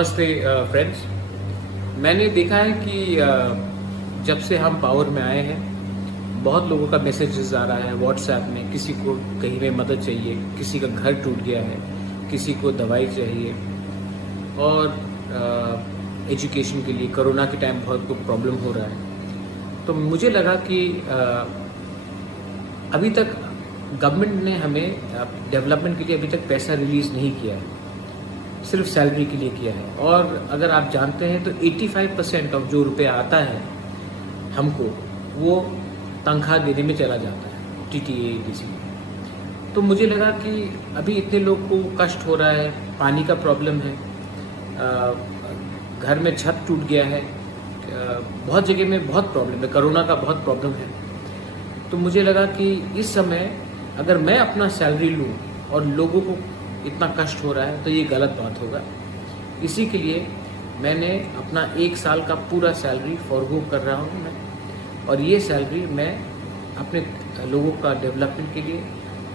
नमस्ते फ्रेंड्स। मैंने देखा है कि जब से हम पावर में आए हैं बहुत लोगों का मैसेजेस आ रहा है व्हाट्सएप में। किसी को कहीं में मदद चाहिए, किसी का घर टूट गया है, किसी को दवाई चाहिए और एजुकेशन के लिए कोरोना के टाइम बहुत कुछ प्रॉब्लम हो रहा है। तो मुझे लगा कि अभी तक गवर्नमेंट ने हमें डेवलपमेंट के लिए अभी तक पैसा रिलीज़ नहीं किया है, सिर्फ सैलरी के लिए किया है। और अगर आप जानते हैं तो 85% ऑफ जो रुपया आता है हमको वो तनख्वाह देने में चला जाता है, TTA DC। तो मुझे लगा कि अभी इतने लोग को कष्ट हो रहा है, पानी का प्रॉब्लम है, घर में छत टूट गया है, बहुत जगह में बहुत प्रॉब्लम है, कोरोना का बहुत प्रॉब्लम है। तो मुझे लगा कि इस समय अगर मैं अपना सैलरी लूँ और लोगों को इतना कष्ट हो रहा है तो ये गलत बात होगा। इसी के लिए मैंने अपना 1 साल का पूरा सैलरी फॉरगो कर रहा हूँ मैं, और ये सैलरी मैं अपने लोगों का डेवलपमेंट के लिए,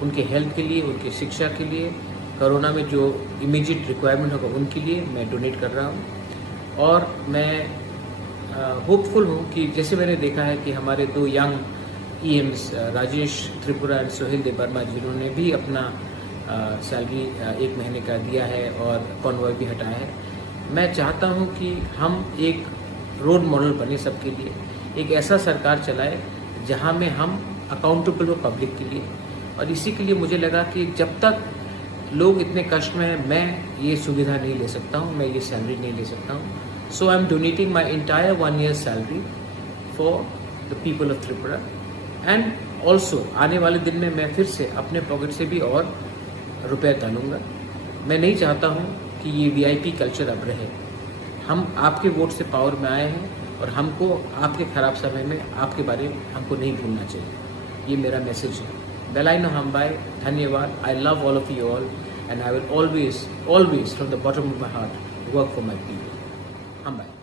उनके हेल्थ के लिए, उनकी शिक्षा के लिए, कोरोना में जो इमीडिएट रिक्वायरमेंट होगा उनके लिए मैं डोनेट कर रहा हूँ। और मैं होपफुल हूँ कि जैसे मैंने देखा है कि हमारे 2 young EMs Rajesh Tripura and Sohail Debbarma, जिन्होंने भी अपना सैलरी 1 महीने का दिया है और कॉन्वॉय भी हटाया है। मैं चाहता हूं कि हम एक रोल मॉडल बने सबके लिए, एक ऐसा सरकार चलाए जहां में हम अकाउंटेबल हो पब्लिक के लिए। और इसी के लिए मुझे लगा कि जब तक लोग इतने कष्ट में हैं मैं ये सुविधा नहीं ले सकता हूं, मैं ये सैलरी नहीं ले सकता हूं। So I am donating my entire 1 year salary for the people of Tripura. And also आने वाले दिन में मैं फिर से अपने पॉकेट से भी और रुपए डालूंगा। मैं नहीं चाहता हूं कि ये VIP कल्चर अब रहे। हम आपके वोट से पावर में आए हैं और हमको आपके खराब समय में आपके बारे में हमको नहीं भूलना चाहिए। ये मेरा मैसेज है। बेलाइनो हम्बाई, धन्यवाद। I love all of you all and I will always from the bottom of my heart work for my people. हम्बाई।